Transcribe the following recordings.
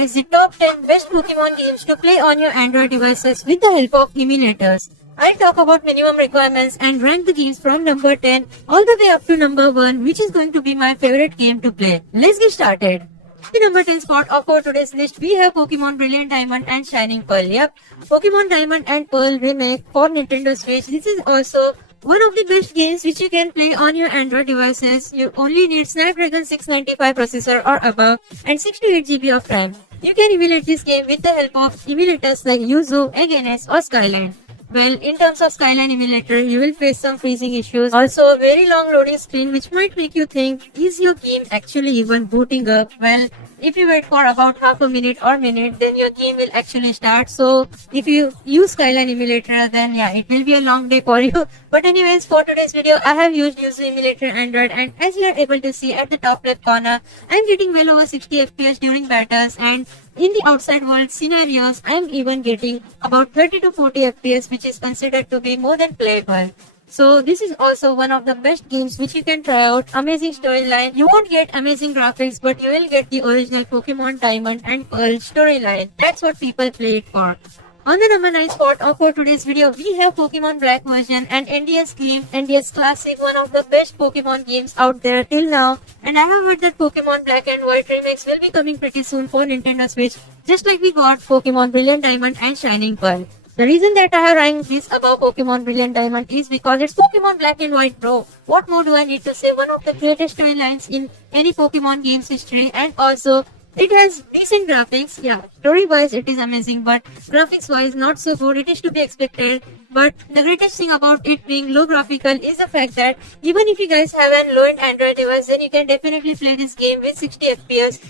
guys the top 10 best Pokemon games to play on your Android devices with the help of emulators. I'll talk about minimum requirements and rank the games from number 10 all the way up to number 1, which is going to be my favorite game to play. Let's get started. The number 10 spot of our today's list, we have Pokemon Brilliant Diamond and Shining Pearl. Yep, Pokemon Diamond and Pearl remake for Nintendo Switch. This is also one of the best games which you can play on your Android devices. You only need Snapdragon 695 processor or above and 68 GB of RAM. You can emulate this game with the help of emulators like Yuzu, Against or Skyline. Well, in terms of Skyline emulator, you will face some freezing issues. Also, a very long loading screen which might make you think, is your game actually even booting up? Well, if you wait for about half a minute or minute, then your game will actually start. So, if you use Skyline emulator, then yeah, it will be a long day for you. But anyways, for today's video, I have used Yuzu emulator Android, and as you are able to see at the top left corner, I am getting well over 60 FPS during battles, and in the outside world scenarios, I am even getting about 30 to 40 FPS, which is considered to be more than playable. So this is also one of the best games which you can try out. Amazing storyline. You won't get amazing graphics, but you will get the original Pokemon Diamond and Pearl storyline. That's what people play it for. On the number 9 spot of our today's video, we have Pokemon Black version and NDS Game, NDS Classic, one of the best Pokemon games out there till now. And I have heard that Pokemon Black and White remix will be coming pretty soon for Nintendo Switch, just like we got Pokemon Brilliant Diamond and Shining Pearl. The reason that I have ranked this above Pokemon Brilliant Diamond is because it's Pokemon Black and White, bro. What more do I need to say? One of the greatest storylines in any Pokemon game's history, and also it has decent graphics. Yeah, story-wise it is amazing, but graphics-wise not so good. It is to be expected. But the greatest thing about it being low graphical is the fact that even if you guys have an low-end Android device, then you can definitely play this game with 60 FPS.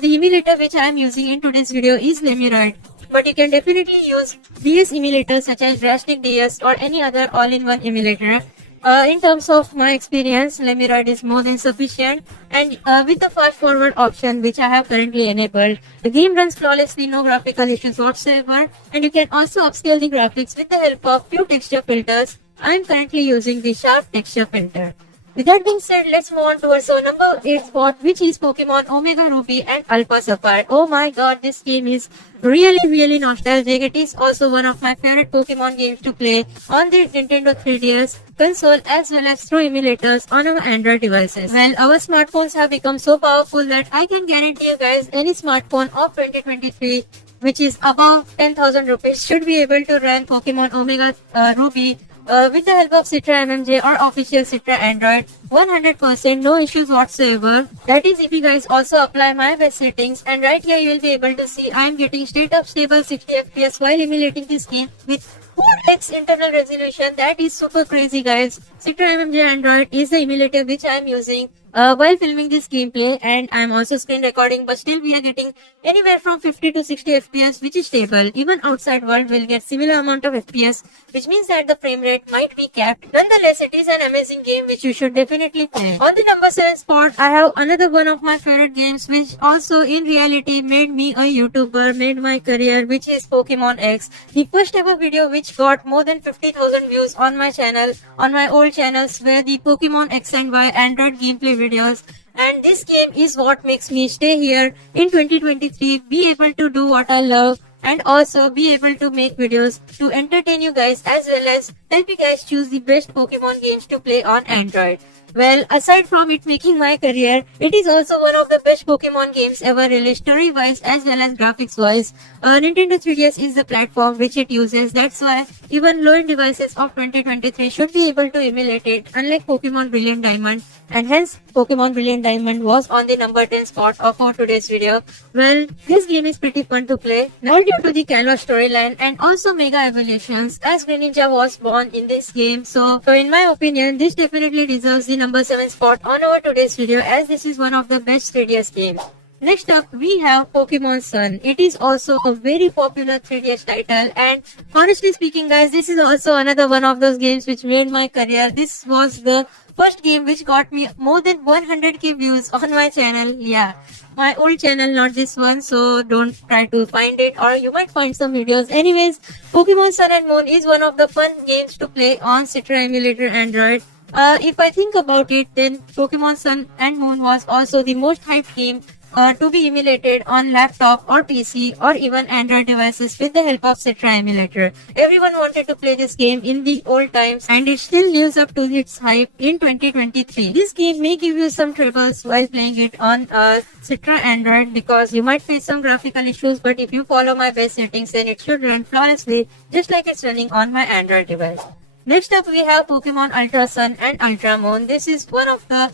The emulator which I am using in today's video is Lemuride. But you can definitely use DS emulators such as Drastic DS or any other all-in-one emulator. In terms of my experience, Lemuride is more than sufficient, and with the fast forward option which I have currently enabled, the game runs flawlessly, no graphical issues whatsoever, and you can also upscale the graphics with the help of few texture filters. I am currently using the Sharp texture filter. With that being said, let's move on towards our number 8 spot, which is Pokemon Omega Ruby and Alpha Sapphire. Oh my god, this game is really nostalgic. It is also one of my favorite Pokemon games to play on the Nintendo 3DS console as well as through emulators on our Android devices. Well, our smartphones have become so powerful that I can guarantee you guys any smartphone of 2023 which is above 10,000 rupees should be able to run Pokemon Omega Ruby with the help of Citra MMJ or official Citra Android. 100% no issues whatsoever. That is if you guys also apply my best settings, and right here you will be able to see I am getting straight up stable 60 FPS while emulating this game with 4x internal resolution. That is super crazy, guys. Citra MMJ Android is the emulator which I am using while filming this gameplay, and I am also screen recording, but still we are getting anywhere from 50 to 60 FPS, which is stable. Even outside world will get similar amount of FPS, which means that the frame rate might be capped. Nonetheless, it is an amazing game which you should definitely play. On the number 7 spot, I have another one of my favorite games which also in reality made me a YouTuber, made my career, which is Pokemon X. The first ever video which got more than 50,000 views on my channel, on my old channels, were the Pokemon X and Y Android gameplay videos. And this game is what makes me stay here in 2023, be able to do what I love, and also be able to make videos to entertain you guys as well as help you guys choose the best Pokemon games to play on Android. Well, aside from it making my career, it is also one of the best Pokemon games ever released, story-wise as well as graphics-wise. Nintendo 3DS is the platform which it uses. That's why even low-end devices of 2023 should be able to emulate it, unlike Pokemon Brilliant Diamond. And hence, Pokemon Brilliant Diamond was on the number 10 spot of our today's video. Well, this game is pretty fun to play, all due to the Canvas storyline and also Mega Evolutions, as Greninja was born in this game. So in my opinion, this definitely deserves the number 7 spot on our today's video, as this is one of the best 3DS games. Next up, we have Pokemon Sun. It is also a very popular 3DS title, and honestly speaking guys, this is also another one of those games which made my career. This was the first game which got me more than 100k views on my channel. Yeah, my old channel, not this one, so don't try to find it, or you might find some videos. Anyways, Pokemon Sun and Moon is one of the fun games to play on Citra emulator Android. If I think about it, then Pokemon Sun and Moon was also the most hyped game to be emulated on laptop or PC or even Android devices with the help of Citra emulator. Everyone wanted to play this game in the old times and it still lives up to its hype in 2023. This game may give you some troubles while playing it on Citra Android because you might face some graphical issues, but if you follow my base settings then it should run flawlessly just like it's running on my Android device. Next up we have Pokemon Ultra Sun and Ultra Moon. This is one of the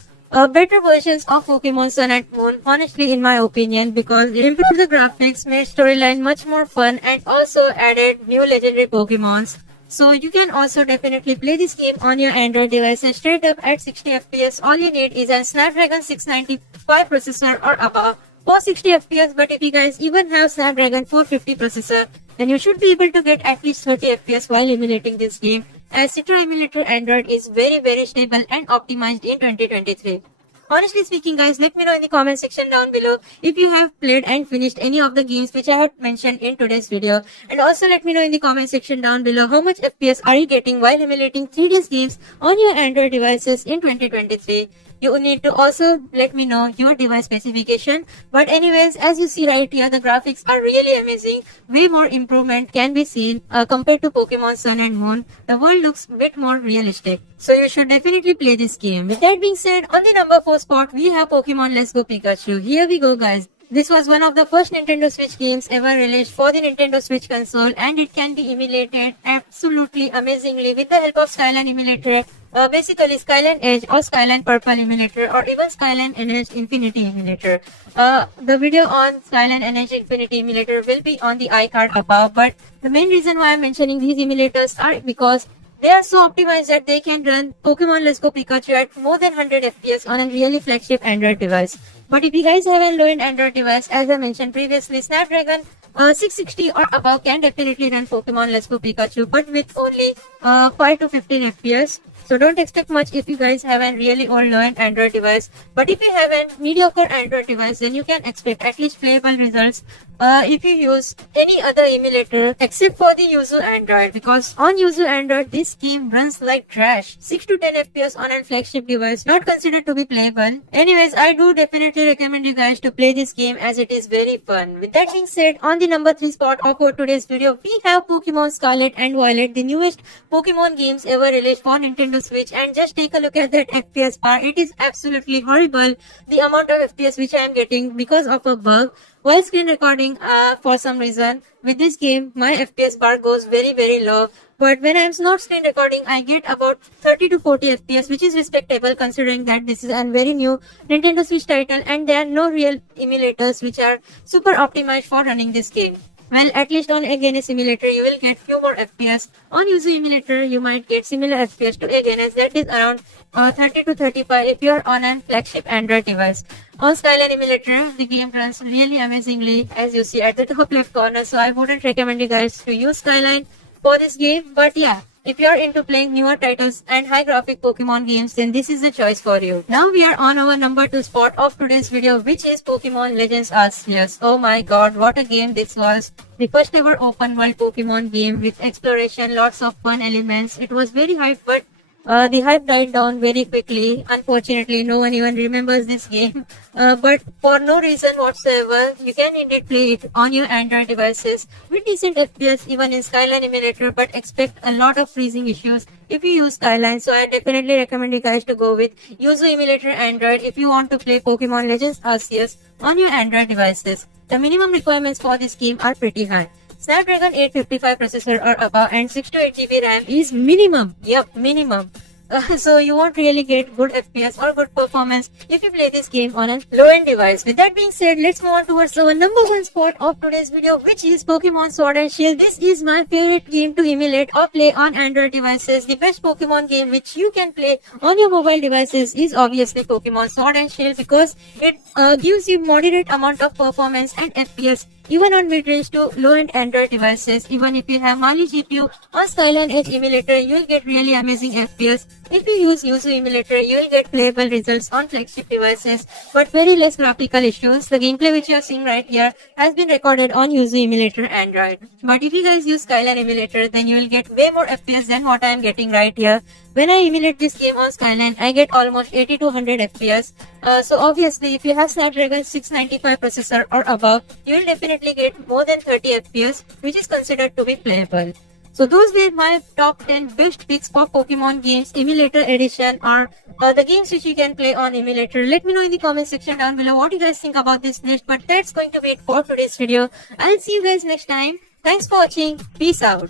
better versions of Pokemon Sun and Moon, honestly in my opinion, because it improved the graphics, made storyline much more fun and also added new legendary Pokemons. So you can also definitely play this game on your Android devices straight up at 60 FPS. All you need is a Snapdragon 695 processor or above for 60 FPS, but if you guys even have Snapdragon 450 processor, then you should be able to get at least 30 FPS while emulating this game, as Citra emulator Android is very stable and optimized in 2023. Honestly speaking guys, let me know in the comment section down below if you have played and finished any of the games which I have mentioned in today's video. And also let me know in the comment section down below how much FPS are you getting while emulating 3DS games on your Android devices in 2023. You need to also let me know your device specification. But anyways, as you see right here, the graphics are really amazing. Way more improvement can be seen compared to Pokemon Sun and Moon. The world looks a bit more realistic. So you should definitely play this game. With that being said, on the number 4 spot, we have Pokemon Let's Go Pikachu. Here we go guys. This was one of the first Nintendo Switch games ever released for the Nintendo Switch console, and it can be emulated absolutely amazingly with the help of Skyline emulator. Basically Skyline Edge or Skyline Purple emulator or even Skyline NH Infinity emulator. The video on Skyline NH Infinity emulator will be on the iCard above, but the main reason why I'm mentioning these emulators are because they are so optimized that they can run Pokemon Let's Go Pikachu at more than 100 FPS on a really flagship Android device. But if you guys have a low-end Android device, as I mentioned previously, Snapdragon 660 or above can definitely run Pokemon Let's Go Pikachu, but with only 5 to 15 FPS. So don't expect much if you guys have a really old low-end Android device. But if you have a mediocre Android device, then you can expect at least playable results if you use any other emulator except for the Yuzu Android, because on Yuzu Android this game runs like trash. 6 to 10 FPS on a flagship device, not considered to be playable. Anyways, I do definitely recommend you guys to play this game as it is very fun. With that being said, on the number 3 spot of our today's video, we have Pokemon Scarlet and Violet, the newest Pokemon games ever released for Nintendo Switch. And just take a look at that FPS bar. It is absolutely horrible, the amount of FPS which I am getting because of a bug while screen recording. For some reason with this game my FPS bar goes very low, but when I am not screen recording I get about 30 to 40 FPS, which is respectable considering that this is a very new Nintendo Switch title and there are no real emulators which are super optimized for running this game. Well, at least on Again emulator you will get few more FPS. On Yuzu emulator you might get similar FPS to Again, that is around 30 to 35 if you are on a flagship Android device. On Skyline emulator the game runs really amazingly, as you see at the top left corner, so I wouldn't recommend you guys to use Skyline for this game. But yeah, if you are into playing newer titles and high graphic Pokemon games, then this is the choice for you. Now we are on our number 2 spot of today's video, which is Pokemon Legends Arceus. Oh my god, what a game this was. The first ever open world Pokemon game with exploration, lots of fun elements. It was very hype, but the hype died down very quickly. Unfortunately, no one even remembers this game. But for no reason whatsoever, you can indeed play it on your Android devices with decent FPS even in Skyline emulator, but expect a lot of freezing issues if you use Skyline. So I definitely recommend you guys to go with Yuzu emulator Android if you want to play Pokemon Legends Arceus on your Android devices. The minimum requirements for this game are pretty high. Snapdragon 855 processor or above and 6 to 8 GB RAM is minimum. Yep, minimum. So you won't really get good FPS or good performance if you play this game on a low-end device. With that being said, let's move on towards our number 1 spot of today's video, which is Pokemon Sword and Shield. This is my favorite game to emulate or play on Android devices. The best Pokemon game which you can play on your mobile devices is obviously Pokemon Sword and Shield, because it gives you moderate amount of performance and FPS even on mid-range to low-end Android devices. Even if you have Mali GPU on Skyline Edge emulator, you will get really amazing FPS. If you use Yuzu emulator, you will get playable results on flagship devices, but very less graphical issues. The gameplay which you are seeing right here has been recorded on Yuzu emulator Android. But if you guys use Skyline emulator, then you will get way more FPS than what I am getting right here. when I emulate this game on Skyline, I get almost 80 to 100 FPS. So obviously, if you have Snapdragon 695 processor or above, you will definitely get more than 30 FPS, which is considered to be playable. So those were my top 10 best picks for Pokemon games emulator edition, or the games which you can play on emulator. Let me know in the comment section down below what you guys think about this list. But that's going to be it for today's video. I'll see you guys next time. Thanks for watching. Peace out.